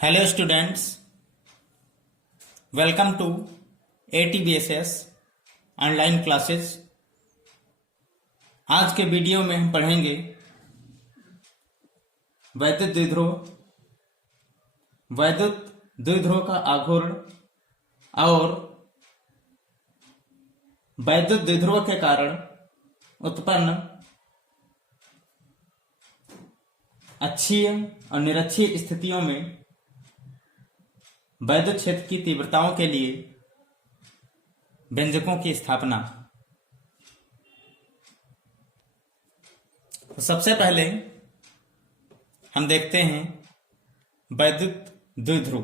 Hello students, welcome to ATBSS online classes. आज के video में हम पढ़ेंगे वैद्युत द्विध्रुव, वैद्युत द्विध्रुव का आघूर्ण और वैद्युत द्विध्रुव के कारण उत्पन्न अक्षीय और निरक्षीय स्थितियों में वैद्युत क्षेत्र की तीव्रताओं के लिए व्यंजकों की स्थापना। तो सबसे पहले हम देखते हैं वैद्युत द्विध्रुव।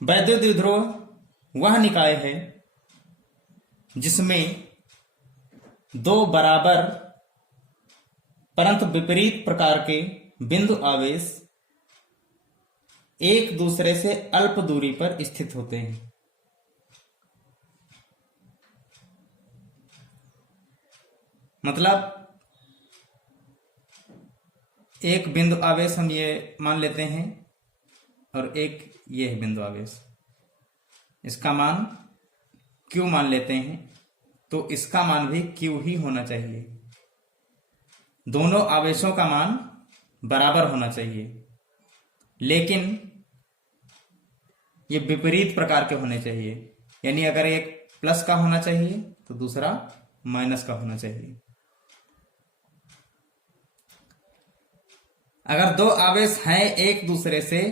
वैद्युत द्विध्रुव वह निकाय है जिसमें दो बराबर परंतु विपरीत प्रकार के बिंदु आवेश एक दूसरे से अल्प दूरी पर स्थित होते हैं। मतलब एक बिंदु आवेश हम ये मान लेते हैं और एक ये है बिंदु आवेश, इसका मान Q मान लेते हैं, तो इसका मान भी Q ही होना चाहिए। दोनों आवेशों का मान बराबर होना चाहिए, लेकिन ये विपरीत प्रकार के होने चाहिए। यानी अगर एक प्लस का होना चाहिए तो दूसरा माइनस का होना चाहिए। अगर दो आवेश हैं एक दूसरे से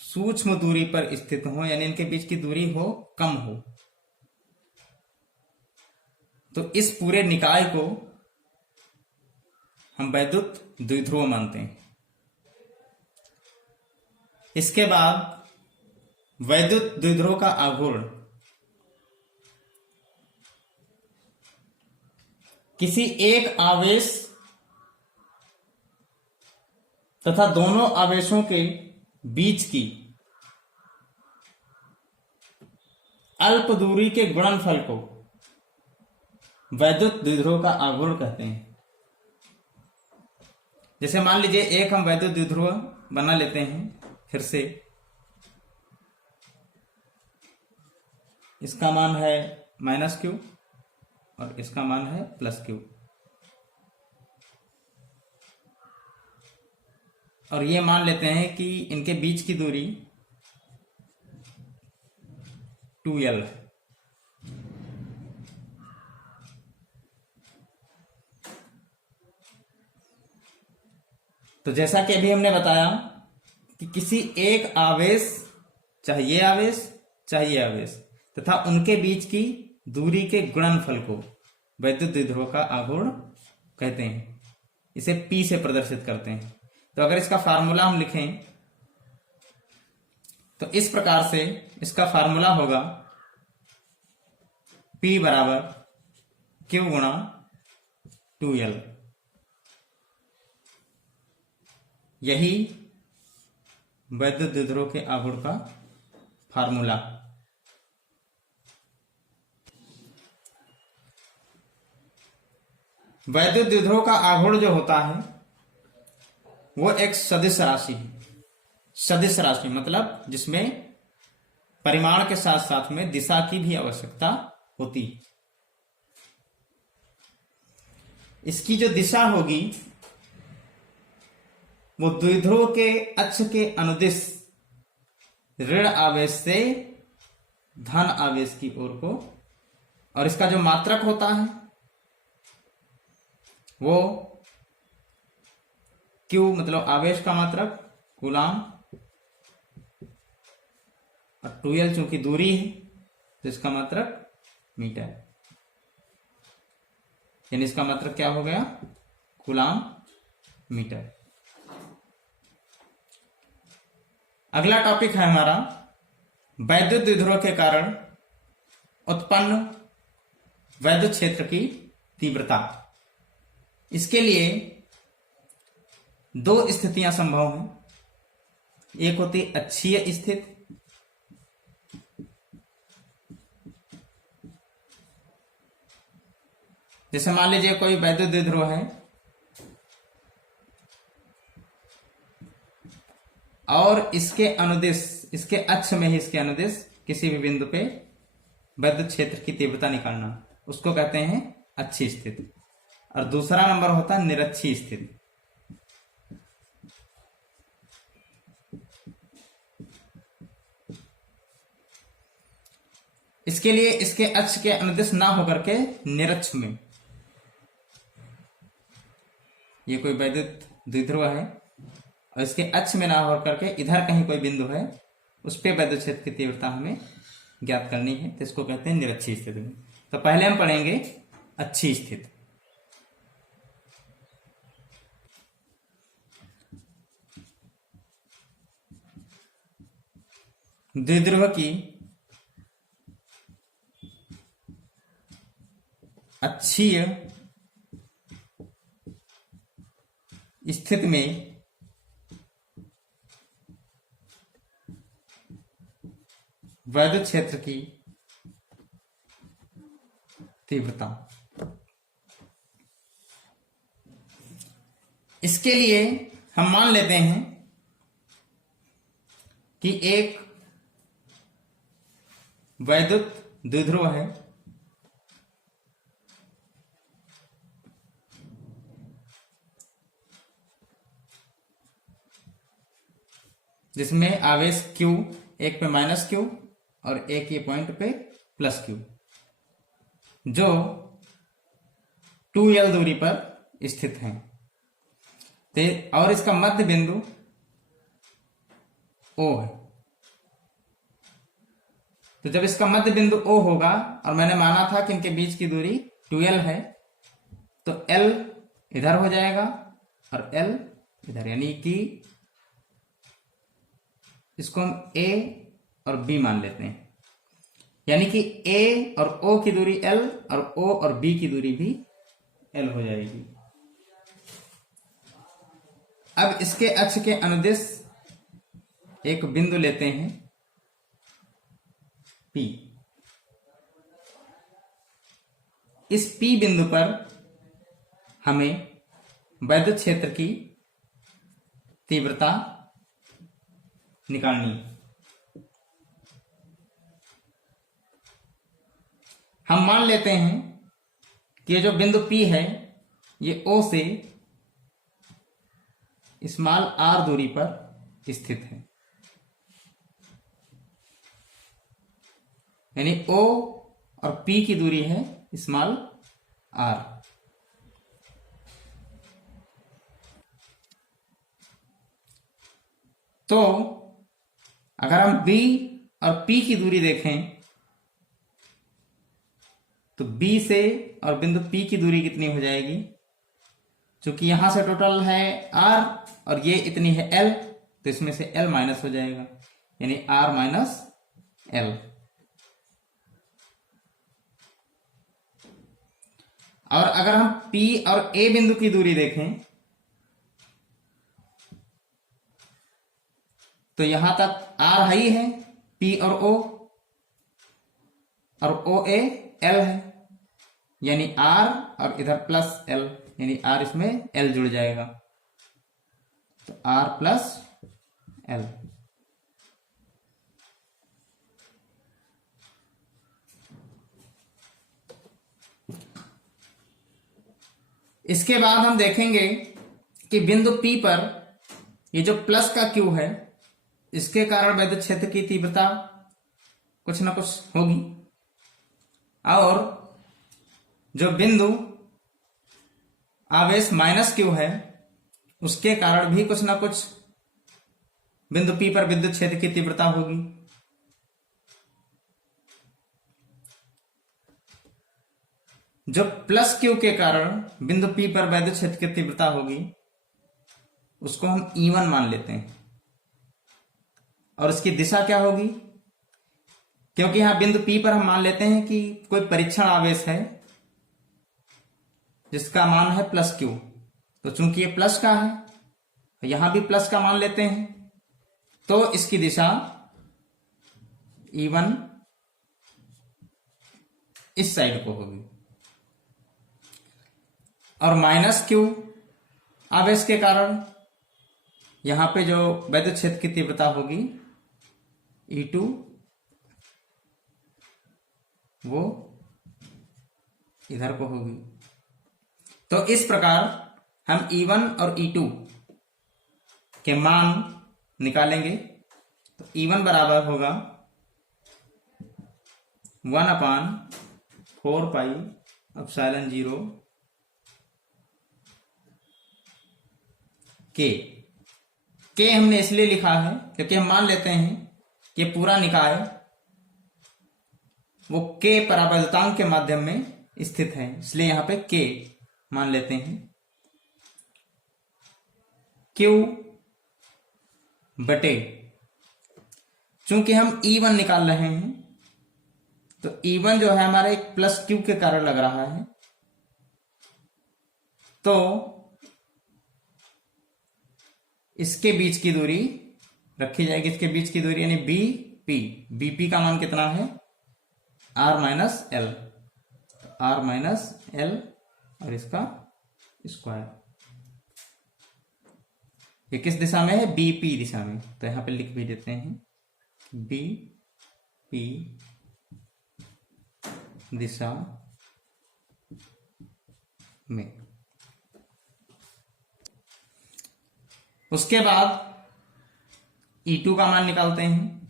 सूक्ष्म दूरी पर स्थित हो, यानी इनके बीच की दूरी हो कम हो, तो इस पूरे निकाय को हम वैद्युत द्विध्रुव मानते हैं। इसके बाद वैद्युत द्विध्रुव का आघूर्ण किसी एक आवेश तथा दोनों आवेशों के बीच की अल्प दूरी के गुणनफल को वैद्युत द्विध्रुव का आघूर्ण कहते हैं। जैसे मान लीजिए एक हम वैद्युत द्विध्रुव बना लेते हैं फिर से। इसका मान है -Q और इसका मान है +Q, और ये मान लेते हैं कि इनके बीच की दूरी 2L है। तो जैसा कि अभी हमने बताया कि किसी एक आवेश, चाहे ये आवेश चाहे ये आवेश, तथा उनके बीच की दूरी के गुणनफल को वैद्युत द्विध्रुव का आघूर्ण कहते हैं। इसे P से प्रदर्शित करते हैं। तो अगर इसका फार्मूला हम लिखें तो इस प्रकार से इसका फार्मूला होगा P बराबर Q गुणा 2L। यही वैद्युत द्विध्रुव के आघूर्ण का फार्मूला। वैद्युत द्विध्रुव का आघूर्ण जो होता है वो एक सदिश राशि है। सदिश राशि मतलब जिसमें परिमाण के साथ साथ में दिशा की भी आवश्यकता होती है। इसकी जो दिशा होगी वो द्विध्रुव के अक्ष के अनुदिश ऋण आवेश से धन आवेश की ओर को, और इसका जो मात्रक होता है वो Q मतलब आवेश का मात्रक कूलाम, और 2L चूंकि दूरी है तो इसका मात्रक मीटर, यानी इसका मात्रक क्या हो गया, कूलाम मीटर। अगला टॉपिक है हमारा वैद्युत द्विध्रुव के कारण उत्पन्न वैद्युत क्षेत्र की तीव्रता। इसके लिए दो स्थितियां संभव हैं। एक होती अक्षीय स्थिति, जैसे मान लीजिए कोई वैद्युत द्विध्रुव है और इसके अनुदिश, इसके अक्ष में ही इसके अनुदिश किसी भी बिंदु पे वैद्युत क्षेत्र की तीव्रता निकालना, उसको कहते हैं अच्छी स्थिति। और दूसरा नंबर होता है निरक्षीय स्थिति। इसके लिए इसके अक्ष के अनुदिश ना होकर के निरक्ष में, ये कोई वैद्युत द्विध्रुव है और इसके अक्ष में ना होकर के इधर कहीं कोई बिंदु है, उस पे वैद्युत क्षेत्र की तीव्रता हमें ज्ञात करनी है, तो इसको कहते हैं निरक्षीय स्थिति। तो पहले हम पढ़ेंगे अच्छी स्थिति। द्विध्रुव की अक्षीय स्थिति में वैद्युत क्षेत्र की तीव्रता, इसके लिए हम मान लेते हैं कि एक वैद्युत द्विध्रुव है जिसमें आवेश Q, एक पे माइनस Q और एक ये पॉइंट पे प्लस Q, जो 2L दूरी पर स्थित है। और इसका मध्य बिंदु O है। तो जब इसका मध्य बिंदु O होगा, और मैंने माना था कि इनके बीच की दूरी 2L है, तो L इधर हो जाएगा और L इधर, यानी कि इसको हम A और B मान लेते हैं, यानी कि A और O की दूरी L और O और B की दूरी भी L हो जाएगी। अब इसके अक्ष के अनुदिश एक बिंदु लेते हैं P। इस P बिंदु पर हमें वैद्युत क्षेत्र की तीव्रता निकालनी है। हम मान लेते हैं कि ये जो बिंदु P है ये O से स्मॉल r दूरी पर स्थित है, यानी O और P की दूरी है स्मॉल r। तो अगर हम B और P की दूरी देखें तो B से और बिंदु P की दूरी कितनी हो जाएगी, क्योंकि यहां से टोटल है R और ये इतनी है L, तो इसमें से L माइनस हो जाएगा, यानी R माइनस L। और अगर हम P और A बिंदु की दूरी देखें तो यहां तक R है ही है, P और O, और OA L है, यानी R और इधर प्लस L, यानी R इसमें L जुड़ जाएगा, तो R प्लस L। इसके बाद हम देखेंगे कि बिंदु P पर ये जो प्लस का Q है, इसके कारण वैद्युत क्षेत्र की तीव्रता कुछ ना कुछ होगी, और जो बिंदु आवेश माइनस Q है उसके कारण भी कुछ ना कुछ बिंदु P पर विद्युत क्षेत्र की तीव्रता होगी। जो प्लस Q के कारण बिंदु P पर वैद्युत क्षेत्र की तीव्रता होगी उसको हम E1 मान लेते हैं, और इसकी दिशा क्या होगी, क्योंकि यहां बिंदु P पर हम मान लेते हैं कि कोई परीक्षण आवेश है जिसका मान है प्लस Q, तो चूंकि ये प्लस का है यहां भी प्लस का मान लेते हैं, तो इसकी दिशा E1 इस साइड को होगी, और माइनस Q आवेश के कारण यहां पे जो वैद्युत क्षेत्र की तीव्रता होगी E2 वो इधर को होगी। तो इस प्रकार हम E1 और E2 के मान निकालेंगे। तो E1 बराबर होगा 1/4πε0 के हमने इसलिए लिखा है क्योंकि हम मान लेते हैं कि पूरा निकाय वो के पराबैद्यतांक के माध्यम में स्थित है, इसलिए यहां पे के मान लेते हैं। Q बटे, चूंकि हम E1 निकाल रहे हैं तो E1 जो है हमारा एक प्लस Q के कारण लग रहा है, तो इसके बीच की दूरी रखी जाएगी। इसके बीच की दूरी यानी बीपी का मान कितना है R minus L, R minus L और इसका स्क्वायर। ये किस दिशा में है? बीपी दिशा में। तो यहां पे लिख भी देते हैं बीपी दिशा में। उसके बाद E2 का मान निकालते हैं,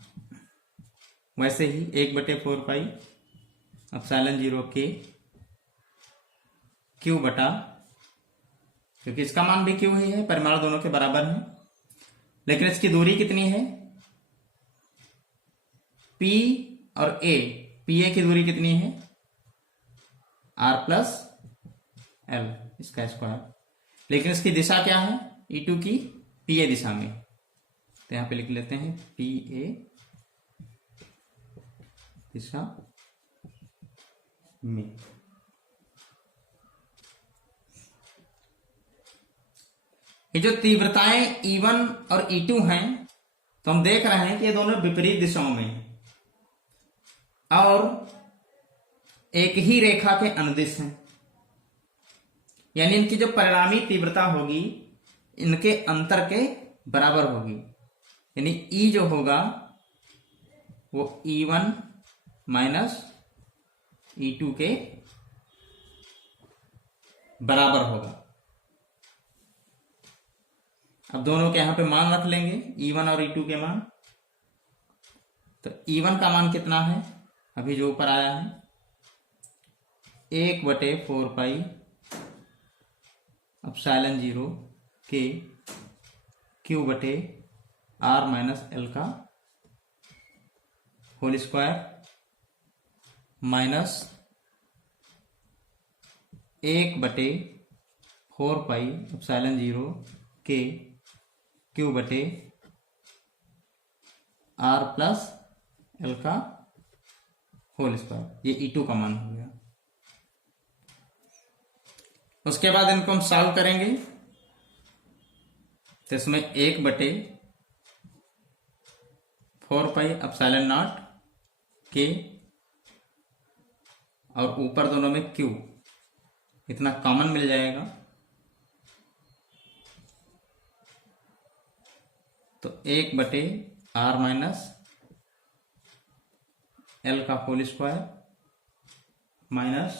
वैसे ही 1/4πε0 के Q बटा, क्योंकि इसका मान भी Q ही है, परिमाण दोनों के बराबर है, लेकिन इसकी दूरी कितनी है P और A, PA की दूरी कितनी है R प्लस एल, इसका स्क्वायर। लेकिन इसकी दिशा क्या है E2 की? PA दिशा में। तो यहां पे लिख लेते हैं PA दिशा में। ये जो तीव्रताएं E1 और E2 हैं, तो हम देख रहे हैं कि ये दोनों विपरीत दिशाओं में हैं और एक ही रेखा के अनुदिश हैं, यानी इनकी जो परिणामी तीव्रता होगी इनके अंतर के बराबर होगी। यानी E जो होगा वो E1 माइनस E2 के बराबर होगा। अब दोनों के यहां पे मान रख लेंगे, E1 और E2 के मान। तो E1 का मान कितना है अभी जो ऊपर आया है 1/4πε0 के Q बटे R माइनस एल का होल स्क्वायर माइनस 1/4πε0 के Q बटे R प्लस एल का होल स्क्वायर। ये E2 का मान हो गया। उसके बाद इनको हम सॉल्व करेंगे, तो इसमें 1/4πε0 के और ऊपर दोनों में Q इतना कॉमन मिल जाएगा, तो 1/R माइनस एल का whole square minus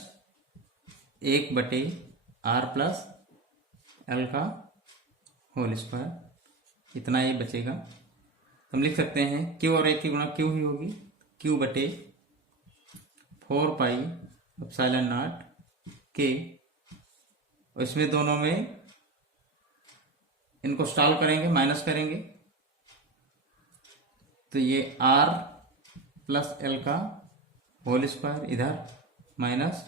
1/R plus L का होल स्क्वायर, इतना ये बचेगा। हम लिख सकते हैं Q और 1 की गुणा Q ही होगी, Q बटे 4πε0 के, और इसमें दोनों में इनको सॉल्व करेंगे, माइनस करेंगे, तो ये R प्लस एल का होल स्क्वायर इधर माइनस,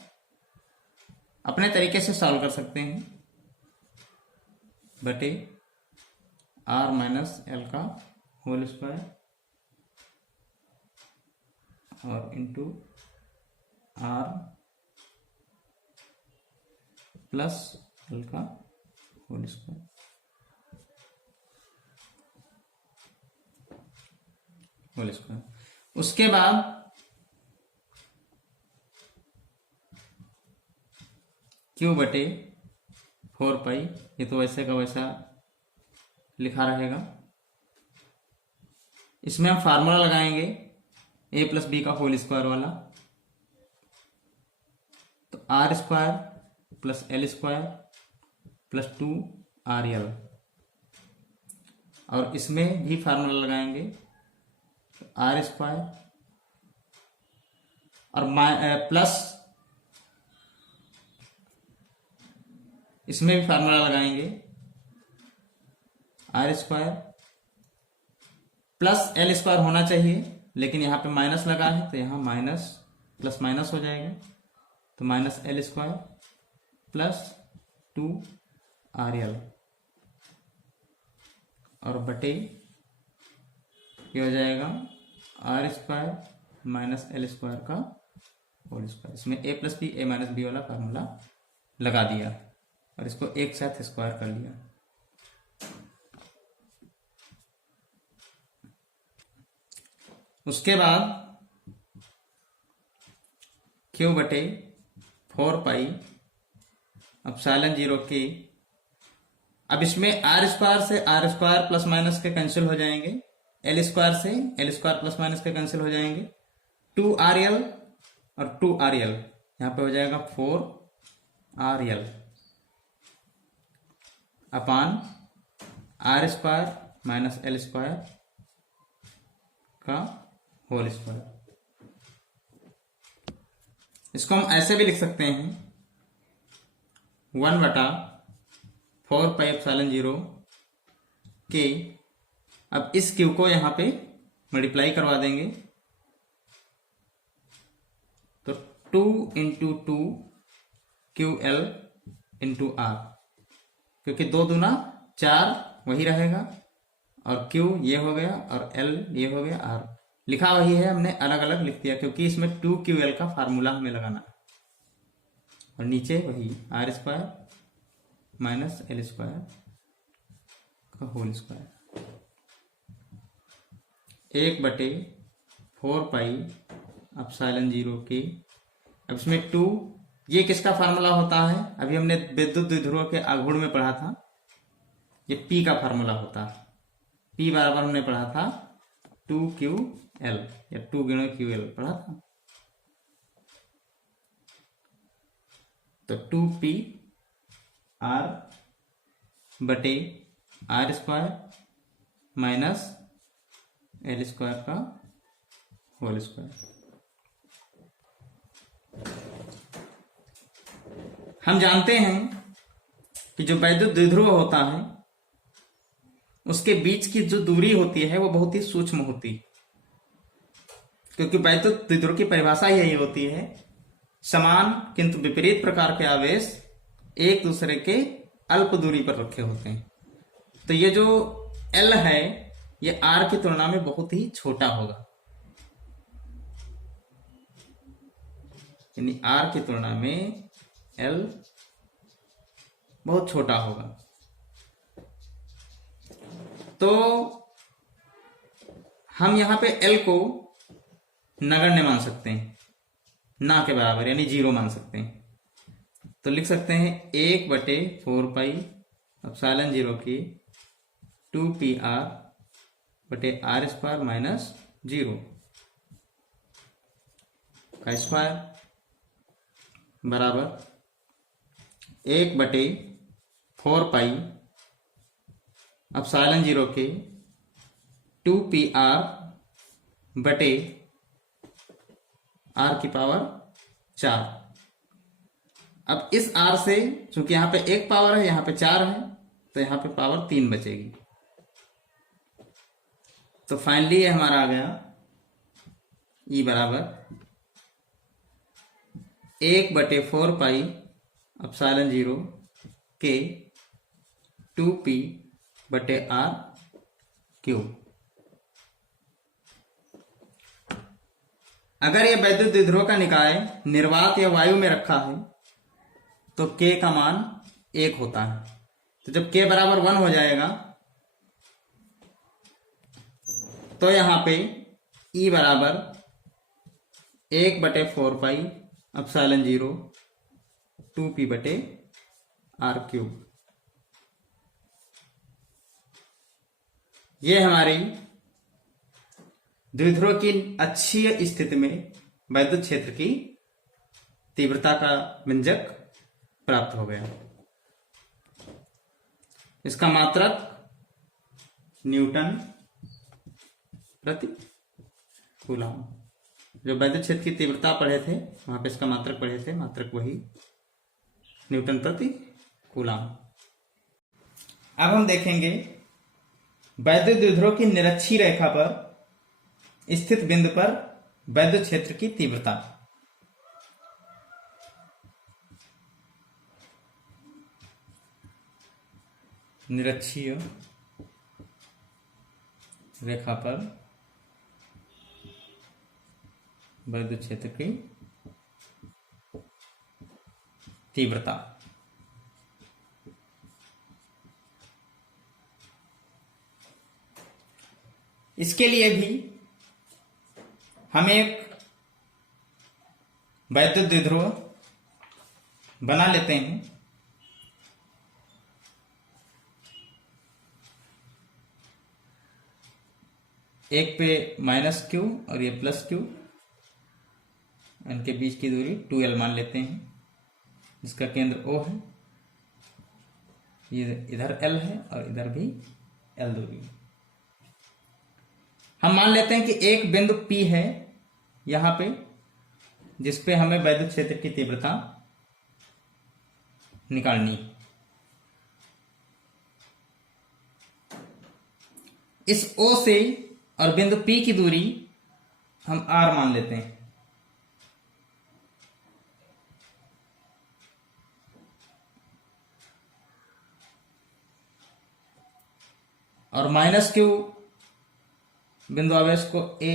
अपने तरीके से सॉल्व कर सकते हैं, बटे R माइनस एल का होल स्क्वायर और इंटू R प्लस एल का होल स्क्वायर। उसके बाद Q बटे 4 पाई, ये तो वैसे का वैसा लिखा रहेगा। इसमें हम फार्मूला लगाएंगे a प्लस बी का होल स्क्वायर वाला, तो R square plus L square plus 2RL, और इसमें भी फार्मूला लगाएंगे, तो आर स्क्वायर और प्लस इसमें भी फार्मूला लगाएंगे, R square plus L square होना चाहिए, लेकिन यहाँ पे माइनस लगा है तो यहाँ माइनस प्लस माइनस हो जाएगा, तो minus L square plus 2RL और बटे ये हो जाएगा R square minus L square का होल स्क्वायर। इसमें a plus B a minus B वाला फार्मूला लगा दिया और इसको एक साथ स्क्वायर कर लिया। उसके बाद Q बटे 4 पाई एप्सिलॉन 0 के, अब इसमें आर स्क्वायर से आर स्क्वायर प्लस माइनस के कैंसिल हो जाएंगे, एल स्क्वायर से एल स्क्वायर प्लस माइनस के कैंसिल हो जाएंगे, 2RL और 2RL यहां पे हो जाएगा 4RL upon R square minus L square का होल स्क्वायर। इसको हम ऐसे भी लिख सकते हैं 1/4 पाई एप्सिलॉन 0 के, अब इस क्यू को यहां पे मल्टीप्लाई करवा देंगे, तो 2 इंटू 2 QL इंटू R, क्योंकि 2 दूना 4 वही रहेगा और Q ये हो गया और L ये हो गया, R लिखा वही है, हमने अलग अलग लिख दिया क्योंकि इसमें 2QL का फार्मूला हमें लगाना है, और नीचे वही R square minus L square का होल स्क्वायर 1/4 पाई एप्सिलॉन 0 के। अब इसमें 2, ये किसका फार्मूला होता है, अभी हमने विद्युत द्विध्रुव के आघूर्ण में पढ़ा था, ये P का फार्मूला होता है। P बराबर हमने पढ़ा था 2QL या 2 गुणा QL पढ़ा था, तो 2P R बटे R square minus L square का होल स्क्वायर। हम जानते हैं कि जो वैद्युत द्विध्रुव होता है उसके बीच की जो दूरी होती है वो बहुत ही सूक्ष्म होती है, क्योंकि वैद्युत द्विध्रुव की परिभाषा यही होती है समान किंतु विपरीत प्रकार के आवेश एक दूसरे के अल्प दूरी पर रखे होते हैं। तो ये जो L है ये R की तुलना में बहुत ही छोटा होगा, यानी R की तुलना में L बहुत छोटा होगा। तो हम यहां पे L को नगण्य मान सकते हैं, ना के बराबर यानी 0 मान सकते हैं, तो लिख सकते हैं 1/4 पाई एप्सिलॉन 0 की 2PR बटे आर स्क्वायर माइनस 0 का स्क्वायर बराबर 1/4 पाई एप्सिलॉन 0 के 2PR बटे R की पावर 4। अब इस R से चूंकि यहां पे एक पावर है यहां पे 4 है तो यहां पे पावर 3 बचेगी, तो फाइनली ये हमारा आ गया E बराबर 1/4 पाई एप्सिलॉन 0 के 2P बटे R क्यूब। अगर यह वैद्युत द्विध्रुव का निकाय निर्वात या वायु में रखा है तो K का मान 1 होता है, तो जब K बराबर 1 हो जाएगा तो यहां पे E बराबर 1/4 पाई एप्सिलॉन 0 2P बटे R क्यूब। ये हमारी द्विध्रुव की अक्षीय स्थिति में वैद्युत क्षेत्र की तीव्रता का व्यंजक प्राप्त हो गया। इसका मात्रक न्यूटन प्रति कूलम। जो वैद्युत क्षेत्र की तीव्रता पढ़े थे वहां पे इसका मात्रक पढ़े थे, मात्रक वही न्यूटन प्रति कूलम। अब हम देखेंगे वैद्युत द्विध्रुव की निरक्षीय रेखा पर स्थित बिंदु पर वैद्युत क्षेत्र की तीव्रता। निरक्षीय रेखा पर वैद्युत क्षेत्र की तीव्रता। इसके लिए भी हम एक वैद्युत द्विध्रुव बना लेते हैं। एक पे माइनस क्यू और ये प्लस क्यू, इनके बीच की दूरी 2l मान लेते हैं। इसका केंद्र O है, ये इधर L है और इधर भी L दूरी। हम मान लेते हैं कि एक बिंदु P है यहां पे, जिसपे हमें वैद्युत क्षेत्र की तीव्रता निकालनी। इस O से और बिंदु P की दूरी हम R मान लेते हैं। और माइनस क्यू बिंदु आवेश को A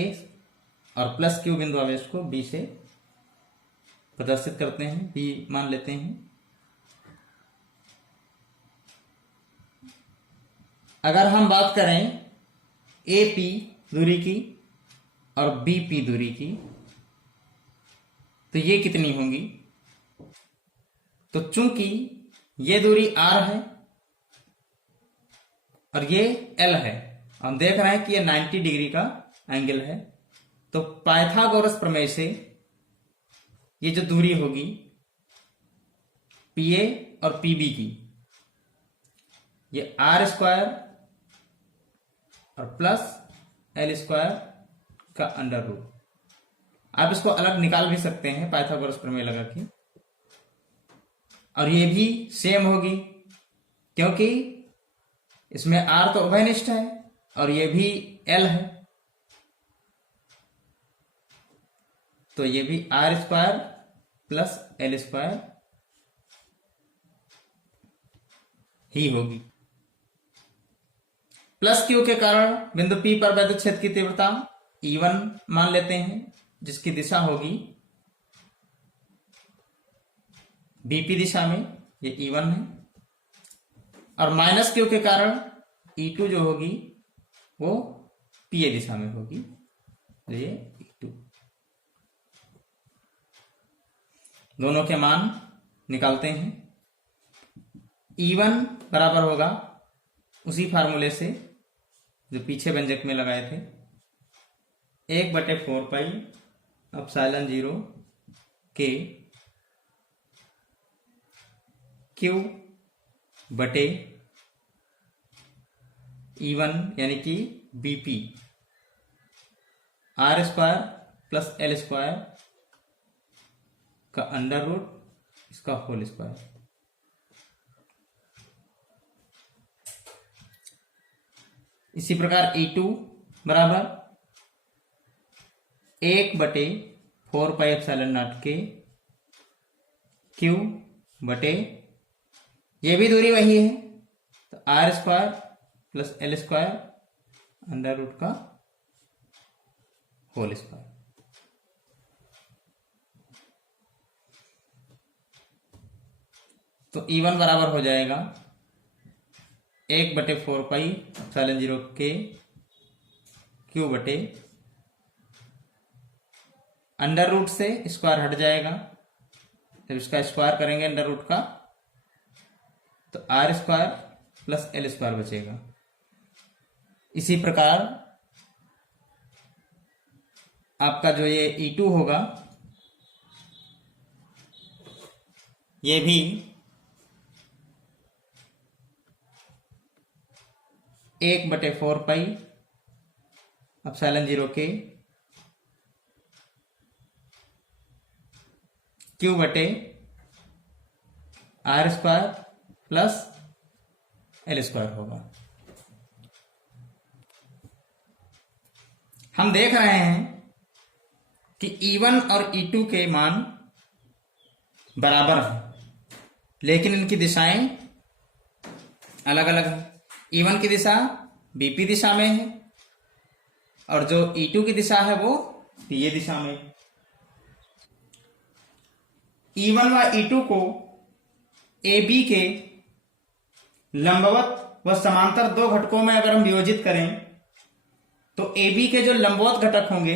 और प्लस क्यू बिंदु आवेश को B से प्रदर्शित करते हैं, B मान लेते हैं। अगर हम बात करें AP दूरी की और BP दूरी की, तो ये कितनी होंगी? तो चूंकि ये दूरी R है और ये L है, हम देख रहे हैं कि ये 90 डिग्री का एंगल है, तो पाइथागोरस प्रमेय से ये जो दूरी होगी PA और PB की, ये R स्क्वायर और प्लस L स्क्वायर का अंडर रूट। आप इसको अलग निकाल भी सकते हैं पाइथागोरस प्रमेय लगा के, और ये भी सेम होगी क्योंकि इसमें R तो उभयनिष्ठ है और ये भी L है, तो ये भी R square plus L square ही होगी। प्लस क्यू के कारण बिंदु P पर वैद्युत क्षेत्र की तीव्रता E1 मान लेते हैं, जिसकी दिशा होगी BP दिशा में, ये E1 है। और माइनस क्यू के कारण E2 जो होगी वो PA दिशा में होगी, तो ये E2। दोनों के मान निकालते हैं। E1 बराबर होगा उसी फार्मूले से जो पीछे व्यंजक में लगाए थे, 1/4 पाई एप्सिलॉन 0 के Q बटे E1 यानी कि BP R square plus L square का अंडर रूट, इसका होल स्क्वायर। इसी प्रकार E2 बराबर 1/4 पाई एप्सिलॉन नॉट के Q बटे, ये भी दूरी वही है, तो R square plus L square under root का होल स्क्वायर। तो E1 बराबर हो जाएगा 1/4 पाई एप्सिलॉन 0 के Q बटे, अंडर रूट से स्क्वायर हट जाएगा, जब इसका स्क्वायर करेंगे अंडर रूट का तो R square plus L square बचेगा। इसी प्रकार आपका जो ये E2 होगा ये भी एक बटे 4 पाई ε0 के क्यू बटे r² प्लस l² होगा। हम देख रहे हैं कि E1 और E2 के मान बराबर हैं, लेकिन इनकी दिशाएं अलग अलग हैं। E1 की दिशा BP दिशा में है और जो E2 की दिशा है वो PA दिशा में है। E1 व E2 को AB के लंबवत व समांतर दो घटकों में अगर हम वियोजित करें तो AB के जो लंबवत घटक होंगे,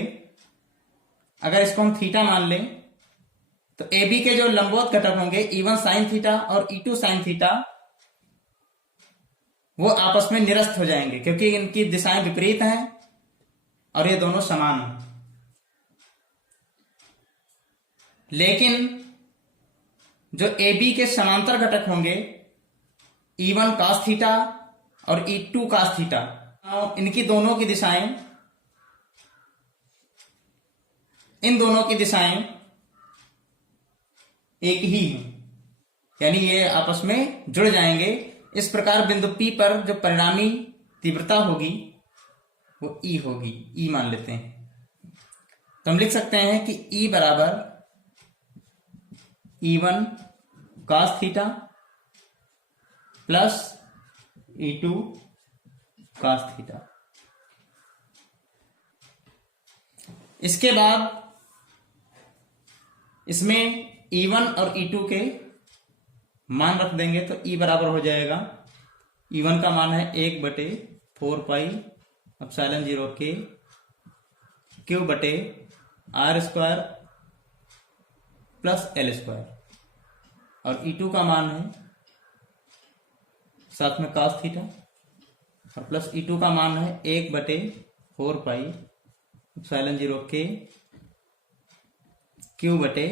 अगर इसको हम थीटा मान लें, तो AB के जो लंबवत घटक होंगे E1 साइन थीटा और E2 साइन थीटा, वो आपस में निरस्त हो जाएंगे क्योंकि इनकी दिशाएं विपरीत हैं और ये दोनों समान हैं। लेकिन जो AB के समांतर घटक होंगे E1 cos थीटा और E2 cos थीटा, इनकी दोनों की दिशाएं, इन दोनों की दिशाएं एक ही हैं, यानी ये आपस में जुड़ जाएंगे। इस प्रकार बिंदु P पर जो परिणामी तीव्रता होगी वो E होगी, E मान लेते हैं। तो हम लिख सकते हैं कि E बराबर E1 cos theta plus E2 cos theta. इसके बाद इसमें E1 और E2 के मान रख देंगे तो E बराबर हो जाएगा, E1 का मान है 1/4 पाई ε0 के क्यू बटे r² प्लस l² और E2 का मान है साथ में cos थीटा और प्लस E2 का मान है 1/4 पाई ε0 के क्यू बटे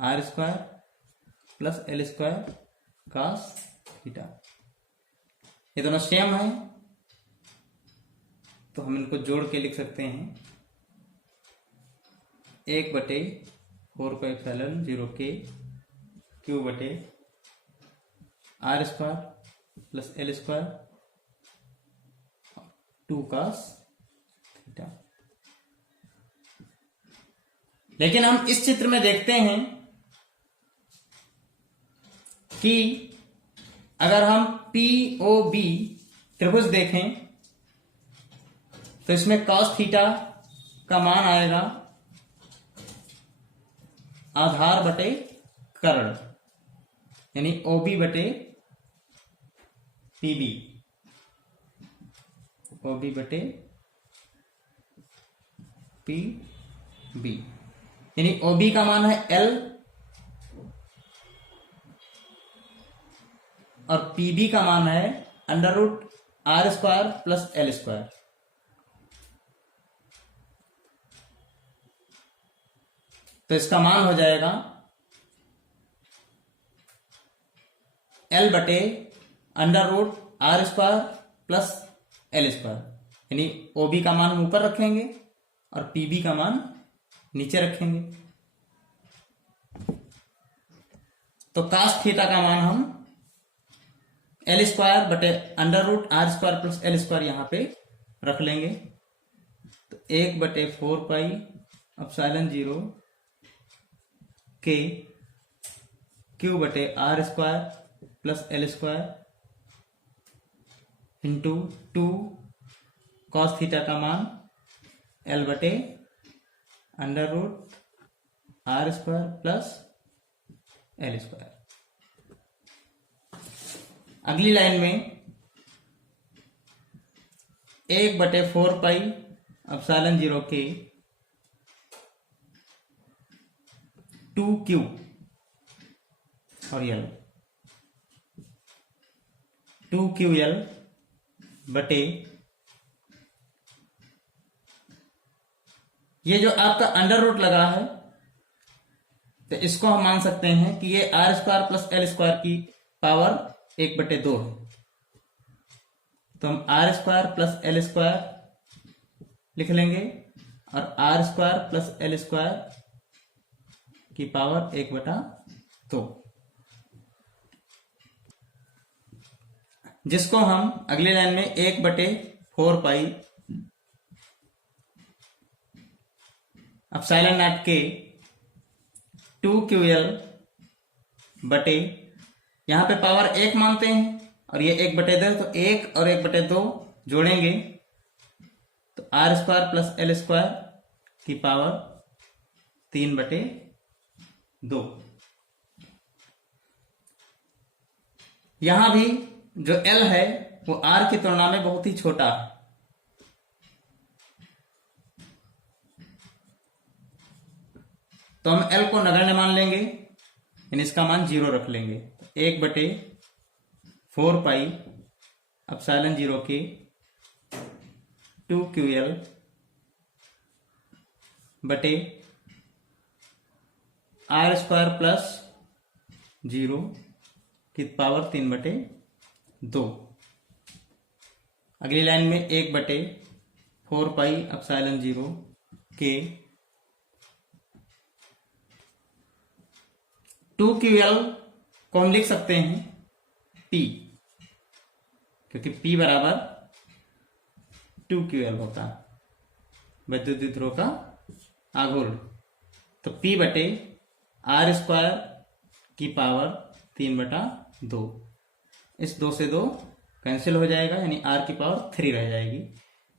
r² plus l² cos theta. ये दोनों सेम है तो हम इनको जोड़ के लिख सकते हैं 1/4 पाई ε0 के क्यू बटे r² plus l² 2 cos theta. लेकिन हम इस चित्र में देखते हैं कि अगर हम POB त्रिभुज देखें तो इसमें cos थीटा का मान आएगा आधार बटे कर्ण, यानी OB बटे PB, OB बटे PB, यानी OB का मान है L और PB का मान है √r² प्लस l²। तो इसका मान हो जाएगा L बटे √r² प्लस l², यानी OB का मान हम ऊपर रखेंगे और PB का मान नीचे रखेंगे। तो cos थीटा का मान हम l² बटे √r² प्लस l² यहां पे रख लेंगे। तो 1/4 पाई ε0 के क्यू बटे r² plus l² into 2 cos theta का मान L बटे √r² प्लस l²। अगली लाइन में 1/4 पाई ε0 के 2q और L 2qL बटे ये जो आपका अंडर रूट लगा है, तो इसको हम मान सकते हैं कि ये R square plus L square की पावर 1/2 है। तो हम R square plus L square लिख लेंगे और R square plus L square की पावर 1/2, जिसको हम अगली लाइन में 1/4 पाई एप्सिलॉन नॉट के 2QL बटे, यहां पे पावर 1 मानते हैं और ये 1/2, तो 1 और 1/2 जोड़ेंगे तो R square plus L square की पावर 3/2। यहां भी जो L है वो R की तुलना में बहुत ही छोटा है, तो हम L को नगण्य मान लेंगे, यानी इसका मान 0 रख लेंगे। 1/4 पाई एप्सिलॉन 0 के 2QL बटे आर स्क्वायर प्लस 0 की पावर 3/2। अगली लाइन में 1/4 पाई एप्सिलॉन 0 के 2QL को हम लिख सकते हैं P, क्योंकि P बराबर 2QL होता है, वैद्युत ध्रुव का आघूर्ण। तो P बटे आर स्क्वायर की पावर 3/2, इस 2 से 2 कैंसिल हो जाएगा, यानी R की पावर 3 रह जाएगी।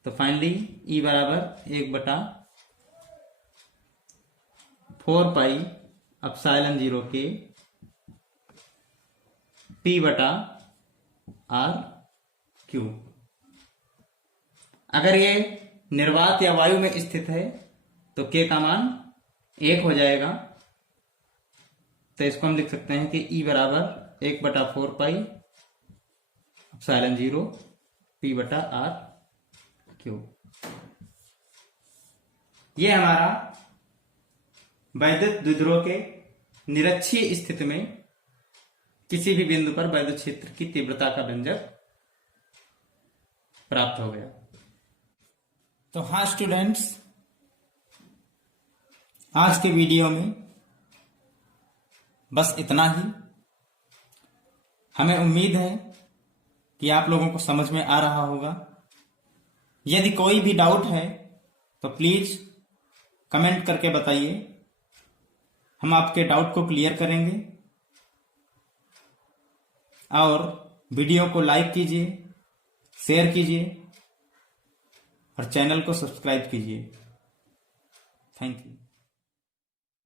तो फाइनली E बराबर 1/4 पाई एप्सिलॉन 0 के P/R³। अगर ये निर्वात या वायु में स्थित है तो K का मान 1 हो जाएगा, तो इसको हम लिख सकते हैं कि E बराबर 1/4 पाई एप्सिलॉन 0 P/R³। ये हमारा वैद्युत द्विध्रुव के निरक्षीय स्थिति में किसी भी बिंदु पर वैद्युत क्षेत्र की तीव्रता का व्यंजक प्राप्त हो गया। तो हाँ स्टूडेंट्स, आज के वीडियो में बस इतना ही। हमें उम्मीद है कि आप लोगों को समझ में आ रहा होगा। यदि कोई भी डाउट है तो प्लीज कमेंट करके बताइए, हम आपके डाउट को क्लियर करेंगे। और वीडियो को लाइक कीजिए, शेयर कीजिए और चैनल को सब्सक्राइब कीजिए। Thank you.